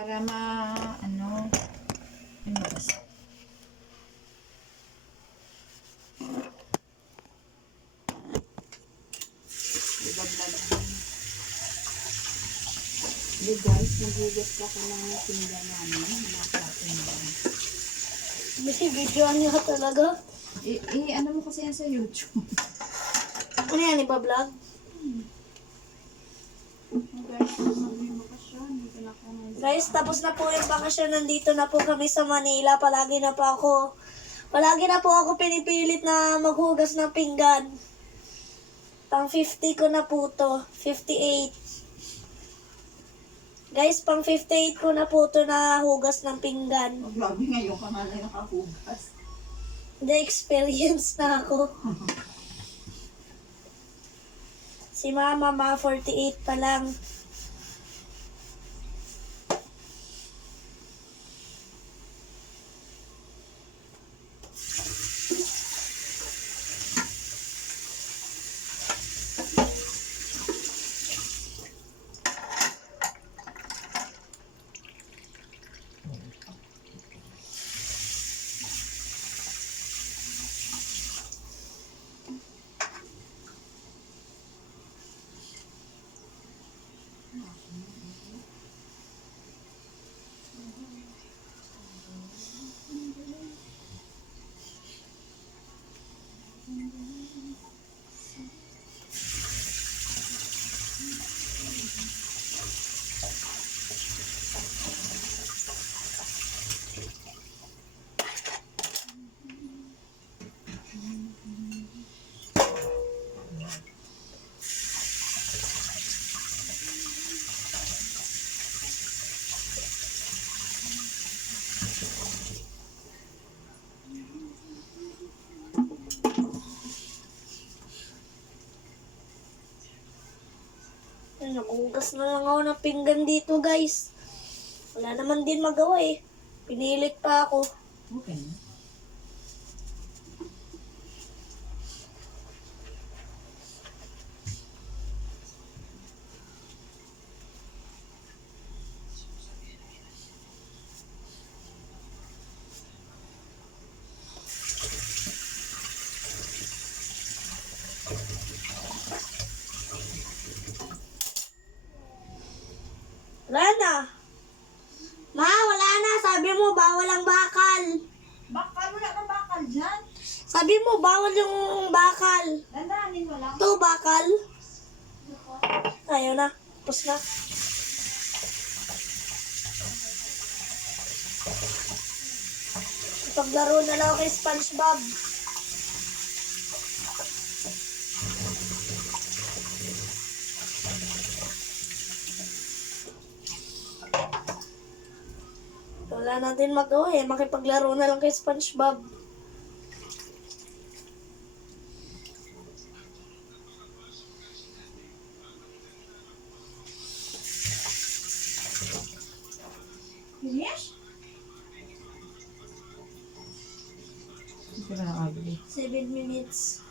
Para ano ba? Hey guys, nagugas ako ng pinggan namin. Nakapin ba? Kasi videoan niya talaga. Ano mo kasi yan sa YouTube? Ano yan, iba-vlog? Guys, tapos na po yung bakasyon. Nandito na po kami sa Manila. Palagi na po ako pinipilit na maghugas ng pinggan. Pang 50 ko na po to. 58. Guys, pang 58 ko na po to na hugas ng pinggan. Grabe ngayon ka nga lang nakahugas. Na-experience na ako. Si Mama, 48 pa lang. Naghugas na lang ako ng pinggan dito, guys. Wala naman din magawa eh. Pinilit pa ako. Okay. Wala na. Ma, wala na. Sabi mo, bawal ang bakal. Bakal mo na kang bakal dyan. Sabi mo, bawal yung bakal. Dandanin mo lang. Ito, bakal. Ayaw na. Tapos na. Paglaro na lang ako kay SpongeBob. Wala natin magawa eh. Makipaglaro na lang kay SpongeBob. Finish? Hindi ko na nakabili. 7 minutes.